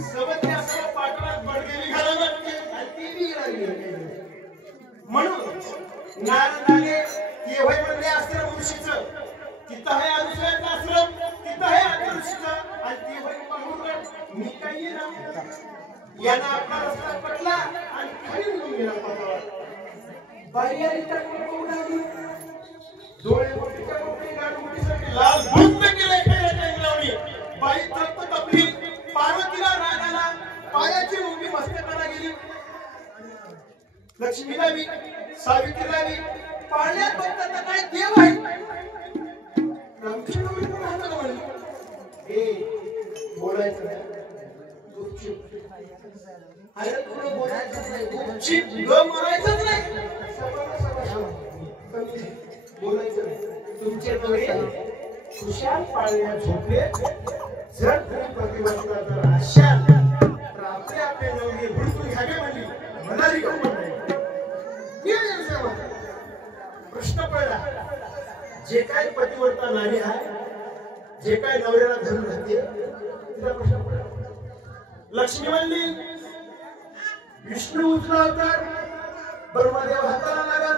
सोबत त्या सर्व पाठरात बडगेली घालावं लागते आणि ती बी लागली. म्हणून नारदाने ते होय म्हणले आश्रम ऋषीचं, तिथं आहे अनुसयाचं आश्रम, तिथं आहे आता ऋषीचं, आणि ते होय पाहून मी काही येणार. यानं आपला रस्ता पटला आणि खाली निघून गेला पाताळात. बाई आली तर कोण लागली, डोळे मोठीच्या मोठी गाडीसाठी लाल बंद केले खेळाच्या इंगलावणी. बाई तप्त तपली, पार्वतीला राग आला, पायाची मुंगी मस्तकाला गेली. लक्ष्मीला बी सावित्रीला बी पाळण्यात बघतात काय देव आहे. रामकृष्ण म्हणून राहतं का म्हणली, हे बोलायचं नाही, गुपचूप. अरे तुला बोलायचं नाही, गुपचूप ग मारायचंच नाही, बोलायचं नाही. तुमचे डोळे खुशाल पाळण्यात झोपले. जर तुम्ही प्रतिबंधला जर असाल तर आपले आपले नवरे भुलकून घ्यावे म्हणली, मला रिकाम म्हणले. प्रश्न पडला, जे काय पतिव्रता नारी आहे, जे काय नवऱ्याला धरून राहते, तिला प्रश्न पडला. लक्ष्मी म्हणली, विष्णू उचला अवतार, ब्रह्मदेव हाताला लागल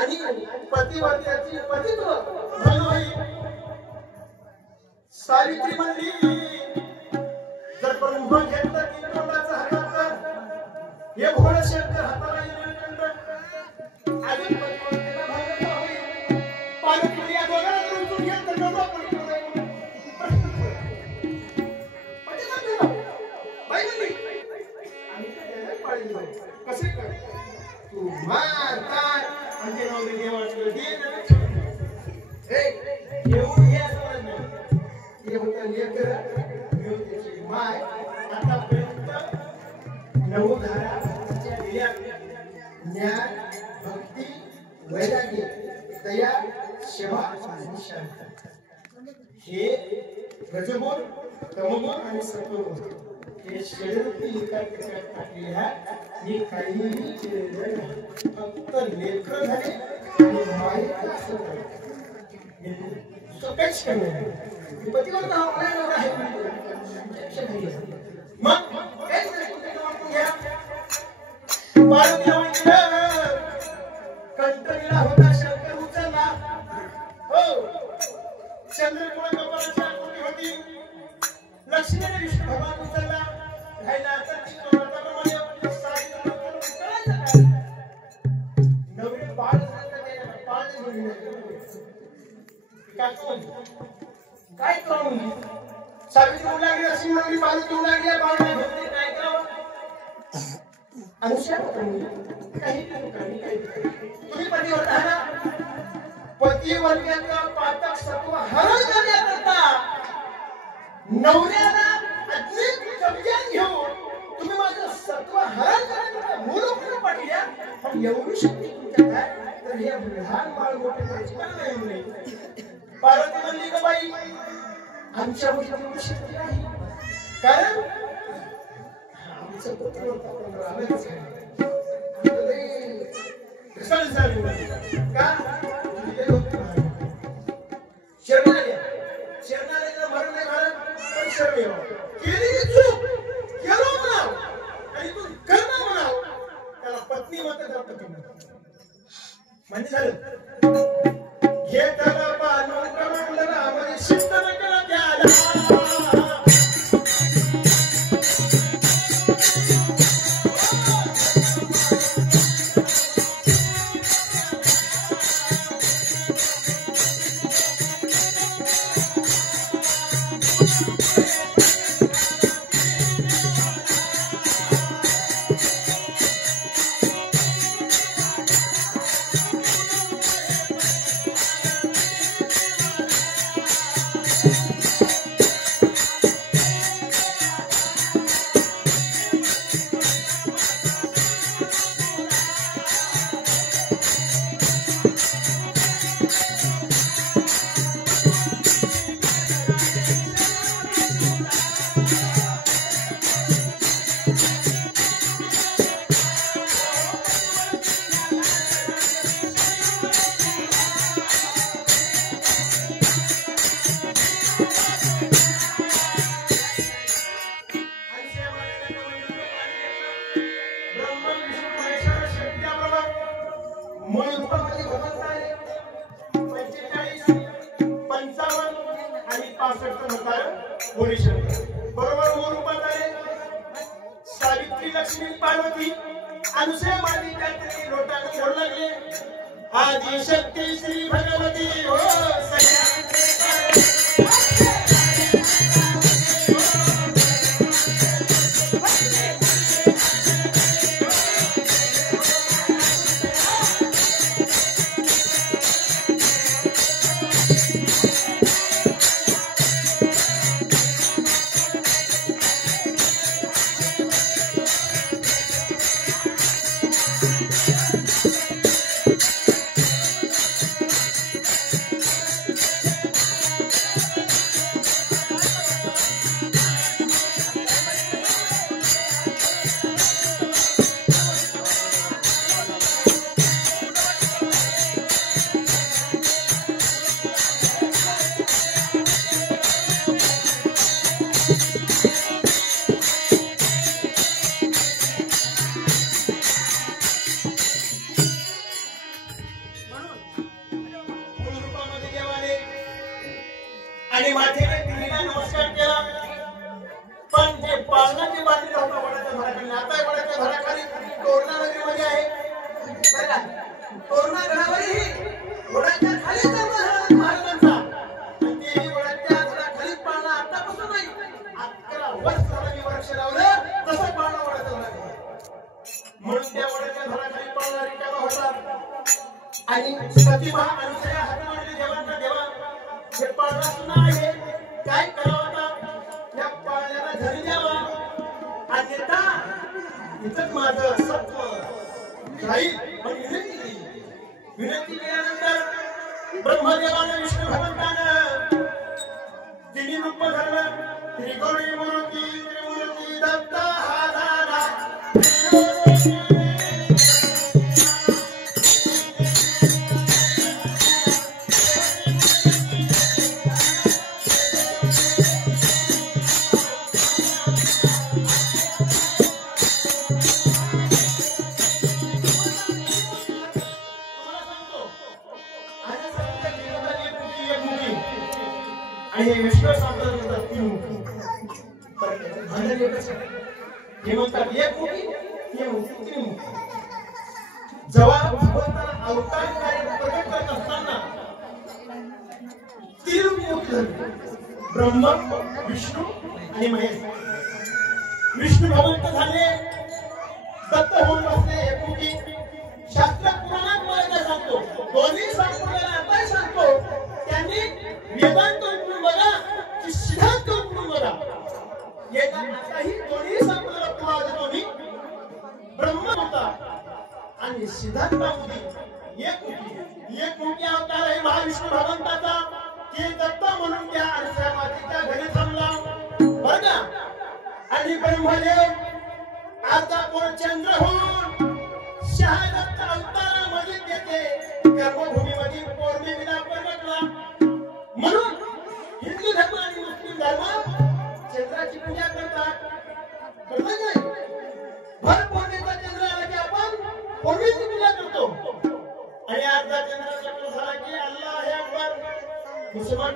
आणि पतिव्रत्याची पतित्व भंग होईल. सावित्री म्हणली, जर ब्रह्म घेतलं की तोंडाचा हातात तर हे भोळ शंकर हाताला येईल आणि पतिव्रतेला भंग होईल. पालक या दोघांना जर उचलून घेत तर नवरा पडतो. बाई म्हणली, आम्ही त्याला पाळली जाऊ कसे काय तू मार काय म्हणजे नवरी देवाचं दे घेऊन घ्या हे होतं लेकर घेऊन त्याची माय. आतापर्यंत 9 धारा दिल्या, ज्ञान, भक्ती, वैराग्य, दया, सेवा आणि शांती. हे रजगुण, तमगुण आणि सत्वगुण हे शरीरातील एकाग्रता टाकले आहे. हे काहीही केलेलं नाही, फक्त लेकर झाले आणि मायेला सवय. तो काहीच कमी नाही. पतिव्रता हा आपल्याला आहे मग काहीच नाही. घ्या पार्वतीला म्हणलं, कंटकीला होता शंकर उचलला. हो, चंद्रकोळ कपाळाची आकृती होती. लक्ष्मीने विष्णू भगवान उचलला. राहिला तर ती सावित्री करायचं काय. नवरी बाळ झालं, बाळ घेऊन काय करून सावित्री होऊ लागली, अशी नवरी बाळ घेऊ लागली, बाळ घेतली, काय करावं. अनुसार काही तुम्ही पतिव्रता आहे ना, पतिव्रत्याचं पातक सत्व हरण करण्याकरता नवऱ्याला अनेक कब्जात घेऊन तुम्ही माझं सत्व हरण करण्याकरता मूलभूत पाठल्या. पण एवढी शक्ती तुमच्यात आहे तर हे लहान बाळ मोठे करायची मला नाही म्हणले. पार्वती म्हणली का बाई, आमच्या एवढी शक्ती नाही, कारण आमचं पतिव्रता शरणाऱ्याला मरण नाही घालत, पण शरण केलेली चूक केलो म्हणाव आणि तू कर्म म्हणाव, त्याला पत्नी म्हणतात, त्याला पती म्हणतात. म्हणजे झालं हे त्याला बांधून करून आम्हाला शिस्त नका द्यायला. मूळ रूपामध्ये भगवंत आहे 45 55 आणि 65 म्हणतात होळी शंकर बरोबर मूळ रूपात आहे सावित्री लक्ष्मी पार्वती अनुसया माती कात्री लोटाने घोड लागले आदि शक्ती श्री भगवती हो आणि माथेने तिला नमस्कार केला पण जे पाळणाची बाटली होता वडाच्या झाडाखाली आता वडाच्या झाडाखाली तोरणा नगरीमध्ये आहे बघा तोरणा घरावरही वडाच्या खाली महाराजांचा आणि ते वडाच्या झाडाखाली पाळणा आतापासून नाही 11 वर्ष झालं मी वृक्ष लावलं तसं पाळणा वडाच्या झाडाखाली म्हणून त्या वडाच्या झाडाखाली पाळणा रिकामा होता आणि सतीमा अनुसया हात मांडली देवांना देवा हे पाळणा सुना आहे काय करावं आता या पाळण्याला घरी द्यावा अन्यथा इथंच माझं सत्व राहील पण विनंती केल्यानंतर ब्रह्मदेवानं विष्णू भगवंतानं तिन्ही रूप धरलं त्रिगुणी मूर्ती त्रिमूर्ती दत्त हा झाला आणि विष्णू सांगतात तीन मुखी भांडण एकच हे म्हणतात एक मुखी हे म्हणतात तीन मुखी जेव्हा भगवंताला अवतार कार्य प्रकट करत असताना तीन मुखी झाले ब्रह्मा विष्णू आणि महेश विष्णू भगवंत झाले दत्त होऊन बसले एक मुखी शास्त्र पुराणात मला सांगतो दोन्ही संपूर्ण आता सांगतो त्यांनी वेदांत उघडून बघा की सिद्धांत उघडून बघा येता आताही दोन्ही संपूर्ण पुराणात ब्रह्म होता आणि सिद्धांतामध्ये एक मुखी अवतार आहे महाविष्णू भगवंताचा की दत्त म्हणून त्या अनुसया मातेच्या घरी थांबला बरं का आणि ब्रह्मदेव आता कोण चंद्र होऊन शहादत्त अवतारामध्ये येते कर्मभूमीमध्ये पौर्णिमेला प्रगटला म्हणून हिंदू धर्म आणि मुस्लिम धर्म चंद्राची पूजा करतात करतात नाही भर पौर्णिमेचा चंद्र आला की आपण पौर्णिमेची पूजा करतो आणि अर्धा चंद्र चक्र झाला की अल्लाह अकबर मुसलमान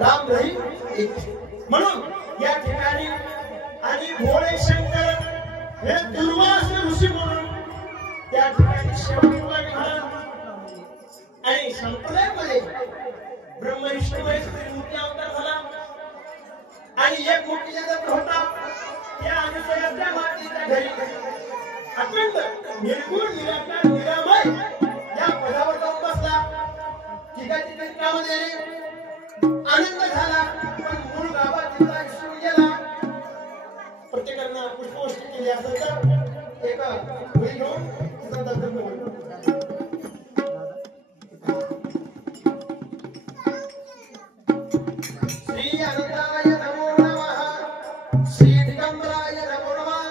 राम रहीम एक म्हणून या ठिकाणी आणि भोळे शंकर हे दुर्वास ऋषी म्हणून त्या ठिकाणी शेवटला निघाला आणि संप्रदायामध्ये ब्रह्म विष्णू महेश त्रिमूर्ती अवतार झाला आणि एक मूर्ती जगत होता त्या अनुसयाच्या मातेच्या घरी अखंड निर्गुण निराकार निरामय या पदावर जाऊन बसला ठिकाणी कामध्ये आनंद झाला पण मूळ गावात तिचा विसरून गेला प्रत्येकांना पुष्पवृष्टी केली असेल तर एक होळी घेऊन तिचा दर्शन होईल श्री अनंताय नमो नमः श्री दिगंबराय नमो नमः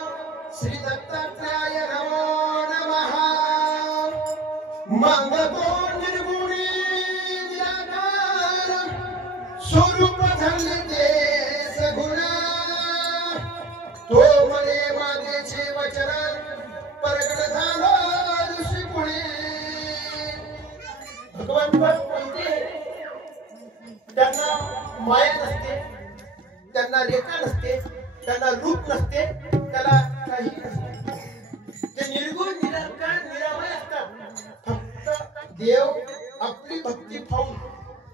श्री दत्तात्रेयाय नमो नमः मंगतो निर्गुणी निराकार स्वरूप धरले ते सगुण तो मने मातेचे वचन परगट झाला ऋषी पुढे युगात कोणते त्यांना माया नसते, त्यांना रेखा नसते, त्यांना रूप नसते, त्याला काही नसते. ते निर्गुण निराकार निरामय असतात. फक्त देव आपली भक्ती पाहून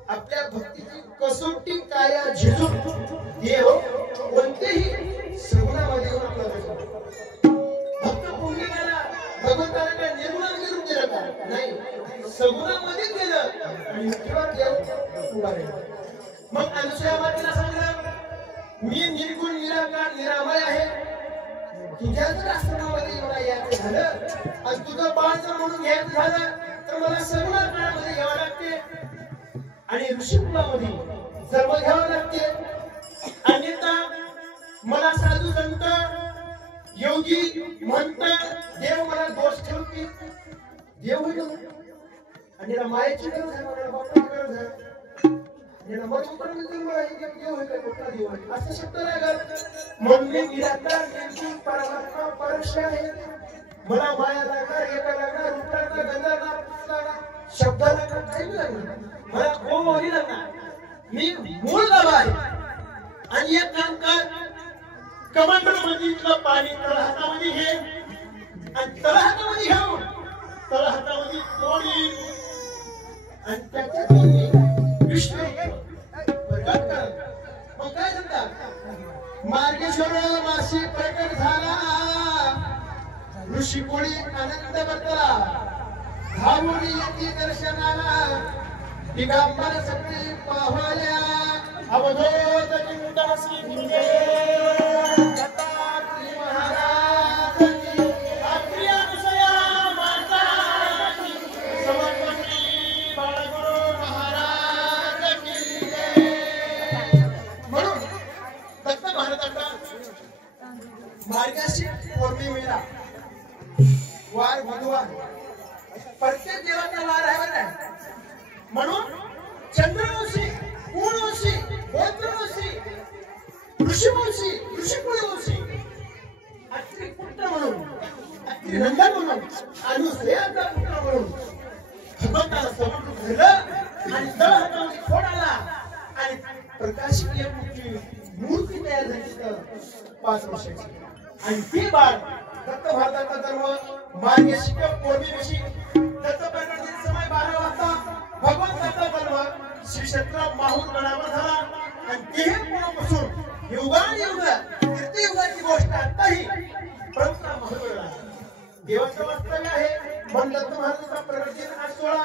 आपल्या भक्तीची कसोटी काया झिजून देव कोणतेही सगुणामध्ये येऊन आपला भक्त पुंडलिकाला भगवंताला काय निर्गुणात गिरून दिलं का? नाही, सगुणामध्ये गेलं आणि विठ्ठल देव उभा राहिला. मग अनुसूया मातेला सांगलं, मी निर्गुण निराकार निरामय आहे. तुझ्या जर आश्रमामध्ये मला यायचं झालं आणि तुझं बाळ जर म्हणून घ्यायचं झालं तर मला सगुणाकारामध्ये यावं लागते आणि ऋषिकुलामध्ये जन्म घ्यावा लागते. अन्यथा मला साधू संत योगी म्हणतात देव मला दोष ठेवतील. देव होईल आणि त्याला मायेची गरज आहे, मला बापाची गरज आहे. असं शब्द म्हणून निराकार परमात्मा परमेश्वर आहे. मला माया लागणार, एका लागणार, रूप लागणार, गंधा लागणार, शब्द लागणार, काही लागणार, मला कोणी लागणार. मी मूळ गाव आहे. आणि एक काम कर, कमांडर मध्ये इथलं पाणी तळहातामध्ये घे आणि तळहातामध्ये घेऊन तळहातामध्ये कोणी आणि त्याच्या विष्णू प्रकट कर. मग काय म्हणतात, मार्गेश्वर मासी प्रकट झाला, ऋषी कोणी आनंद बरतला, धावून येते दर्शनाला, दिगंबर सगळी पाहल्या, अवधूत चिंतासी दत्तात्रय महाराज की, आपली अनुसया माता की, समर्पणी बाळगुरु महाराज की जय. म्हणून दत्त महाराजांना मार्गशीर्ष पौर्णिमेला वार बुधवार प्रत्येक देवाचा वार आहे बरं. म्हणून चंद्रवंशी, कुळवंशी, गोत्रवंशी, ऋषिवंशी, ऋषिकुळवंशी, अत्रि पुत्र म्हणून, अत्रि नंदन म्हणून, अनुसूयाचा पुत्र म्हणून भगवंताला समर्पित झालं आणि तळहातामध्ये फोड आला आणि प्रकाशकीय मूर्ती तयार झाली तर 5 वर्षाची. आणि ती बाळ दत्त भारताचा जन्म मार्गशीर्ष पौर्णिमेशी दत्त प्रकटतेचा समय 12 वाजता भगवंताचा जन्म श्री क्षेत्र माहूर गडावर झाला. आणि तेव्हापासून युगानुयुग कीर्तियुगाची गोष्ट आताही परंपरा माहूर देवाचं वास्तव्य आहे. म्हणून दत्त महाराजांचा प्रकट दिन आज 16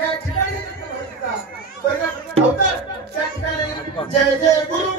या ठिकाणी दत्त महाराजांचा प्रकट अवतार त्या ठिकाणी जय जय गुरु